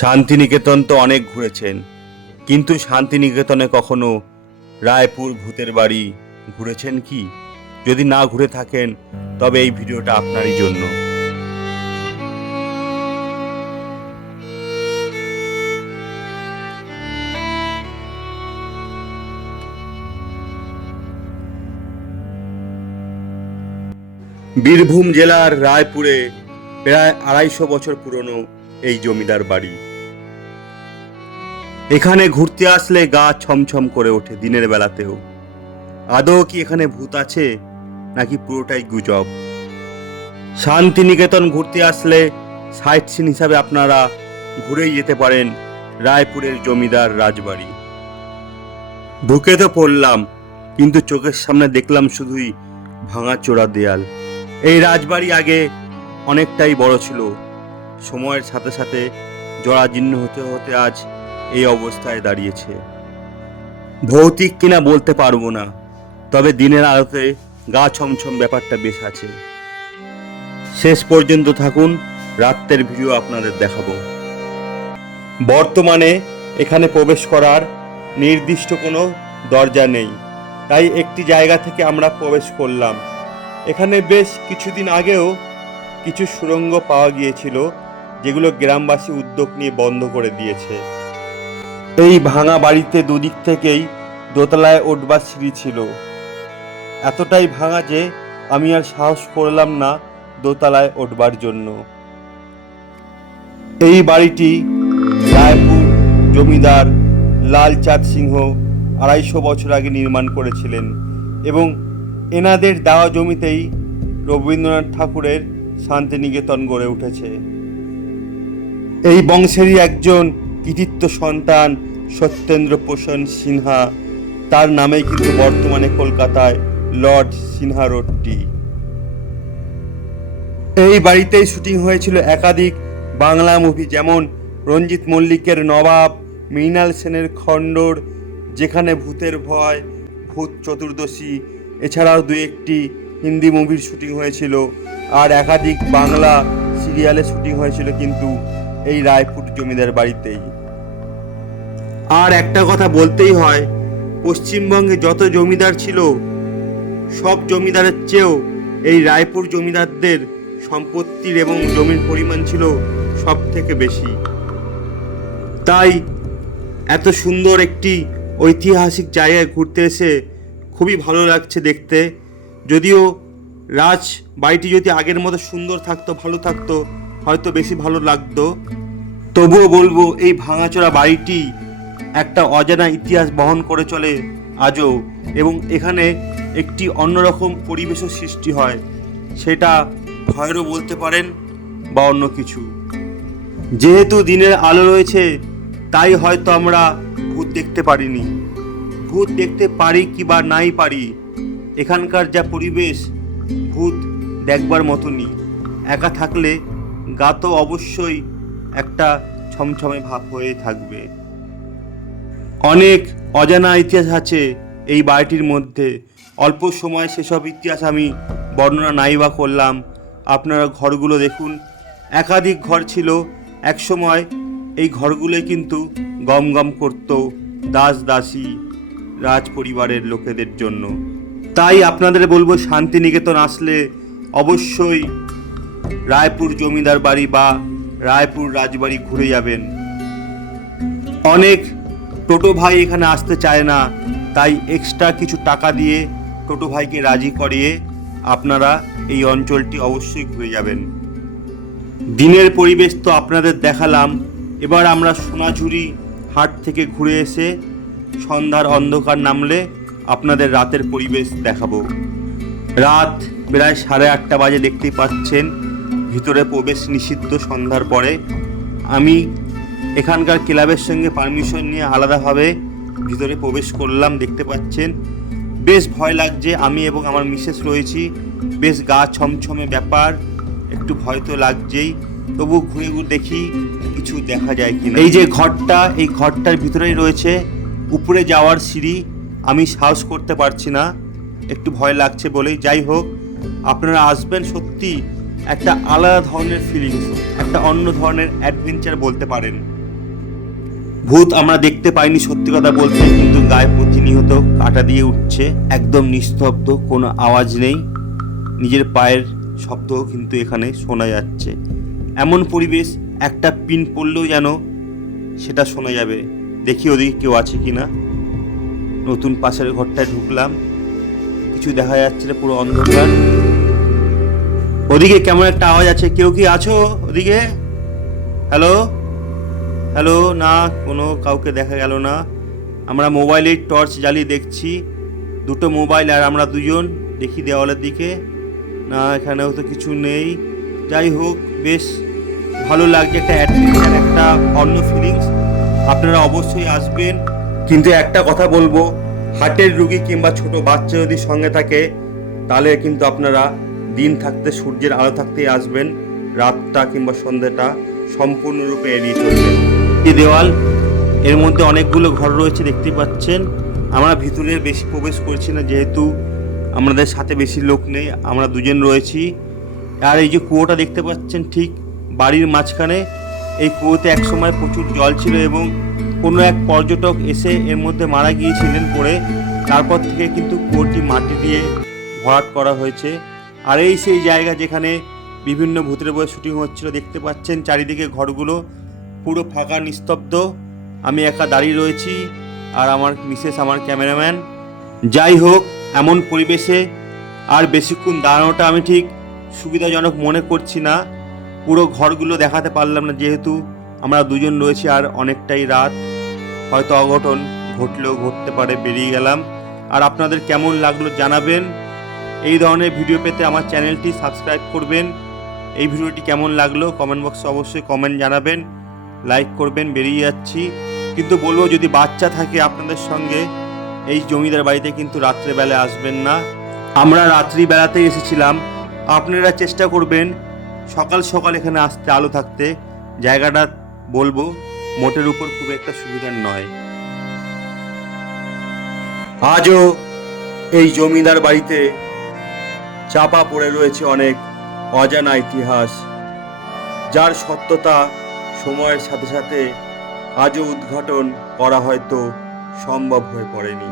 শান্তিনিকেতন তো অনেক ঘুরেছেন, কিন্তু শান্তিনিকেতনে কখনো রায়পুর ভূতের বাড়ি ঘুরেছেন কি? যদি না ঘুরে থাকেন, তবে এই ভিডিওটা আপনারই জন্য। বীরভূম জেলার রায়পুরে প্রায় আড়াইশো বছর পুরনো এই জমিদার বাড়ি। এখানে ঘুরতে আসলে গা ছমছম করে ওঠে দিনের বেলাতেও। আদৌ কি এখানে ভূত আছে, নাকি পুরোটাই গুজব? শান্তিনিকেতন ঘুরতে আসলে সাইট সিন হিসাবে আপনারা ঘুরেই যেতে পারেন রায়পুরের জমিদার রাজবাড়ি। ঢুকে তো পড়লাম, কিন্তু চোখের সামনে দেখলাম শুধুই ভাঙাচোরা দেয়াল। এই রাজবাড়ি আগে অনেকটাই বড় ছিল সময়ের সাথে সাথে জরাজীর্ণ হতে হতে আজ এই অবস্থায় দাঁড়িয়েছে। ভৌতিক কিনা বলতে পারব না, তবে দিনের আলোতে গা ছমছম ব্যাপারটা বেশ আছে। শেষ পর্যন্ত থাকুন, রাত্রের ভিডিও আপনাদের দেখাবো। বর্তমানে এখানে প্রবেশ করার নির্দিষ্ট কোনো দরজা নেই, তাই একটি জায়গা থেকে আমরা প্রবেশ করলাম। এখানে বেশ কিছুদিন আগেও কিছু সুড়ঙ্গ পাওয়া গিয়েছিল যেগুলো গ্রামবাসী উদ্যোগ নিয়ে বন্ধ করে দিয়েছে। এই ভাঙা বাড়িতে দুদিক থেকেই দোতলায় উঠবার সিঁড়ি ছিল। এতটাই ভাঙা যে আমি আর সাহস করলাম না দোতলায় উঠবার জন্য। এই বাড়িটি রায়পুর জমিদার লালচাঁদ সিংহ আড়াইশো বছর আগে নির্মাণ করেছিলেন এবং এনাদের দেওয়া জমিতেই রবীন্দ্রনাথ ঠাকুরের শান্তিনিকেতন গড়ে উঠেছে। এই বংশেরই একজন কৃতিত্ব সন্তান সত্যেন্দ্র প্রসন্ন সিনহা। তার নামেই কিন্তু বর্তমানে কলকাতায় লর্ড সিনহা রোডটি। এই বাড়িতেই শুটিং হয়েছিল একাধিক বাংলা মুভি, যেমন রঞ্জিত মল্লিকের নবাব, মৃণাল সেনের খণ্ডর, যেখানে ভূতের ভয়, ভূত চতুর্দশী, এছাড়াও দু একটি হিন্দি মুভির শুটিং হয়েছিল। আর একাধিক বাংলা সিরিয়ালে শুটিং হয়েছিল কিন্তু এই রায়পুর জমিদার বাড়িতেই। আর একটা কথা বলতেই হয়, পশ্চিমবঙ্গে যত জমিদার ছিল, সব জমিদারের চেয়েও এই রায়পুর জমিদারদের সম্পত্তির এবং জমির পরিমাণ ছিল সব থেকে বেশি। তাই এত সুন্দর একটি ঐতিহাসিক জায়গায় ঘুরতে এসে খুবই ভালো লাগছে দেখতে। যদিও রাজ বাড়িটি যদি আগের মতো সুন্দর থাকতো, ভালো থাকতো হয়তো বেশি ভালো লাগতো। তবুও বলব, এই ভাঙাচোরা বাড়িটি একটা অজানা ইতিহাস বহন করে চলে আজও এবং এখানে একটি অন্যরকম পরিবেশও সৃষ্টি হয়। সেটা ভয়েরও বলতে পারেন বা অন্য কিছু। যেহেতু দিনের আলো রয়েছে, তাই হয়তো আমরা ভূত দেখতে পারিনি। ভূত দেখতে পারি কি বা নাই পারি, এখানকার যা পরিবেশ, ভূত দেখবার মতনই। একা থাকলে গা তো অবশ্যই একটা ছমছমে ভাব হয়ে থাকবে। অনেক অজানা ইতিহাস আছে এই বাড়িটির মধ্যে। অল্প সময় সেসব ইতিহাস আমি বর্ণনা নাই বা করলাম। আপনারা ঘরগুলো দেখুন। একাধিক ঘর ছিল। একসময় এই ঘরগুলোই কিন্তু গম গম করত দাস দাসী রাজ পরিবারের লোকেদের জন্য। তাই আপনাদের বলব শান্তিনিকেতন আসলে অবশ্যই রায়পুর জমিদার বাড়ি বা রায়পুর রাজবাড়ি ঘুরে যাবেন। অনেক টোটো ভাই এখানে আসতে চায় না, তাই এক্সট্রা কিছু টাকা দিয়ে টোটো ভাইকে রাজি করিয়ে আপনারা এই অঞ্চলটি অবশ্যই ঘুরে যাবেন। দিনের পরিবেশ তো আপনাদের দেখালাম, এবার আমরা সোনাঝুরি হাট থেকে ঘুরে এসে সন্ধ্যার অন্ধকার নামলে আপনাদের রাতের পরিবেশ দেখাবো। রাত প্রায় সাড়ে আটটা বাজে দেখতে পাচ্ছেন ভিতরে প্রবেশ নিষিদ্ধ সন্ধ্যার পরে আমি এখানকার ক্লাবের সঙ্গে পারমিশন নিয়ে আলাদাভাবে ভিতরে প্রবেশ করলাম, দেখতে পাচ্ছেন। বেশ ভয় লাগছে, আমি এবং আমার মিসেস রয়েছি। বেশ গা ছমছমে ব্যাপার, একটু ভয় তো লাগছেই। তবু ঘুরে ঘুরে দেখি কিছু দেখা যায় কিনা। এই যে ঘরটা, এই ঘরটার ভিতরেই রয়েছে, উপরে যাওয়ার সিঁড়ি, আমি সাহস করতে পারছি না। একটু ভয় লাগছে বলেই। যাই হোক, আপনারা আসবেন সত্যি। একটা আলাদা ধরনের ফিলিংস একটা অন্য ধরনের অ্যাডভেঞ্চার বলতে পারেন। ভূত আমরা দেখতে পাইনি, সত্যি কথা বলতে, কিন্তু গায়ে প্রতিনিয়ত কাটা দিয়ে উঠছে, একদম নিস্তব্ধ, কোনো আওয়াজ নেই। নিজের পায়ের শব্দও কিন্তু এখানে শোনা যাচ্ছে। এমন পরিবেশ একটা পিন পড়লেও যেন সেটা শোনা যাবে। দেখি ওদিকে কেউ আছে কি না নতুন পাশের ঘরটায় ঢুকলাম। কিছু দেখা যাচ্ছে না, পুরো অন্ধকার। ওদিকে কেমন একটা আওয়াজ আছে? কেউ কি আছো ওদিকে? হ্যালো হ্যালো না, কোনো কাউকে দেখা গেল না। আমরা মোবাইলের টর্চ জ্বালিয়ে দেখছি। দুটো মোবাইল আর আমরা দুজন দেখি দেওয়ালের দিকে। না, এখানেও তো কিছু নেই। যাই হোক, বেশ ভালো লাগছে একটা অ্যাডভেঞ্চার একটা অন্য ফিলিংস আপনারা অবশ্যই আসবেন। কিন্তু একটা কথা বলব হার্টের রুগী কিংবা ছোট বাচ্চা যদি সঙ্গে থাকে, তাহলে কিন্তু আপনারা দিন থাকতে, সূর্যের আলো থাকতেই আসবেন, রাতটা কিংবা সন্ধ্যাটা সম্পূর্ণরূপে এড়িয়ে চলবেন। এই দেওয়াল, এর মধ্যে অনেকগুলো ঘর রয়েছে, দেখতে পাচ্ছেন। আমরা ভিতরের বেশি প্রবেশ করছি না, যেহেতু আমাদের সাথে বেশি লোক নেই, আমরা দুজন রয়েছি। আর এই যে কুয়োটা দেখতে পাচ্ছেন, ঠিক বাড়ির মাঝখানে। এই কুয়োতে একসময় প্রচুর জল ছিল এবং কোনো এক পর্যটক এসে এর মধ্যে মারা গিয়েছিলেন পরে তারপর থেকে কিন্তু কুয়োটি মাটি দিয়ে ভরাট করা হয়েছে। আর এই সেই জায়গা যেখানে বিভিন্ন ভূতের বই শুটিং হচ্ছিল, দেখতে পাচ্ছেন চারিদিকে ঘরগুলো পুরো ফাঁকা, নিস্তব্ধ। আমি একা দাঁড়িয়ে রয়েছি আর আমার মিসেস আমার ক্যামেরাম্যান। যাই হোক, এমন পরিবেশে আর বেশিক্ষণ দাঁড়ানোটা আমি ঠিক সুবিধাজনক মনে করছি না। পুরো ঘরগুলো দেখাতে পারলাম না যেহেতু আমরা দুজন রয়েছি আর অনেকটাই রাত। হয়তো অঘটন ঘটলেও ঘটতে পারে, বেরিয়ে গেলাম। আর আপনাদের কেমন লাগল জানাবেন। এই ধরনের ভিডিও পেতে আমার চ্যানেলটি সাবস্ক্রাইব করবেন। এই ভিডিওটি কেমন লাগল কমেন্ট বক্সে অবশ্যই কমেন্ট জানাবেন। লাইক করবেন, বেরিয়ে যাচ্ছি। কিন্তু বলব, যদি বাচ্চা থাকে আপনাদের সঙ্গে, এই জমিদার বাড়িতে কিন্তু রাত্রেবেলা আসবেন না। আমরা রাত্রিবেলাতে এসেছিলাম। আপনারা চেষ্টা করবেন সকাল সকাল এখানে আসতে, আলো থাকতে। জায়গাটা বলব, মোটের উপর খুব একটা সুবিধার নয়। আজও এই জমিদার বাড়িতে চাপা পড়ে রয়েছে অনেক অজানা ইতিহাস, যার সত্যতা সময়ের সাথে সাথে আজও উদ্ঘাটন করা হয়তো সম্ভব হয়ে পড়েনি।